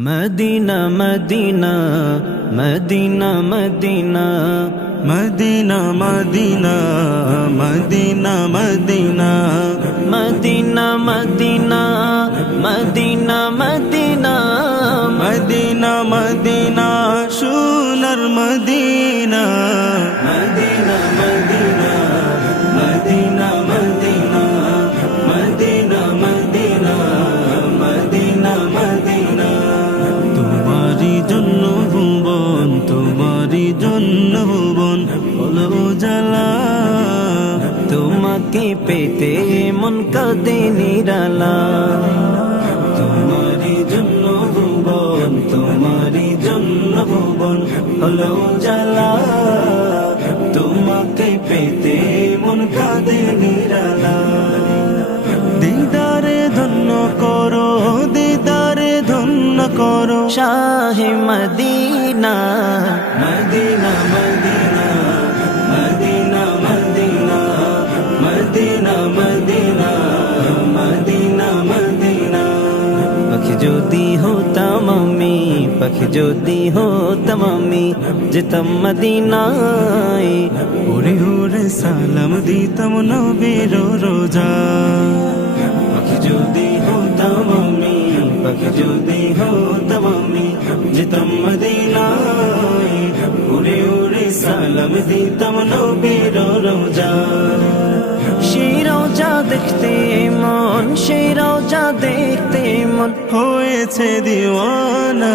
Medina Medina Medina Medina Medina Medina Medina Medina Medina Medina Medina Medina Medina Medina সোনার Medina Medina Medina Medina Medina Medina Medina Medina Medina তোমারি জন্য ভুবন তোমারি জন্য ভুবন হলো জ্বালা তোমাকে পেতে মন কাঁদে নিরালা তোমারি জন্য ভুবন তোমারি জন্য ভুবন হলো জ্বালা তোমাকে পেতে মন কাঁদে নিরালা দিদারে ধন্য করো দিদারে ধন্য করো শাহে Madina Medina Medina Medina Medina Medina Medina Medina Madina পাখি যদি হতাম আমি পাখি যদি হতাম আমি যেতাম মদিনায় ওরে ওরে সালাম দিতাম নবীর রোজা পাখি যদি হতাম আমি পাখি যদি হতাম আমি যেতাম মদিনায় উড়ে উড়ে সালাম দিতাম নবীর রোজা সেই রোজা দেখতে মন সেই রোজা দেখতে মন হয়েছে দিওয়ানা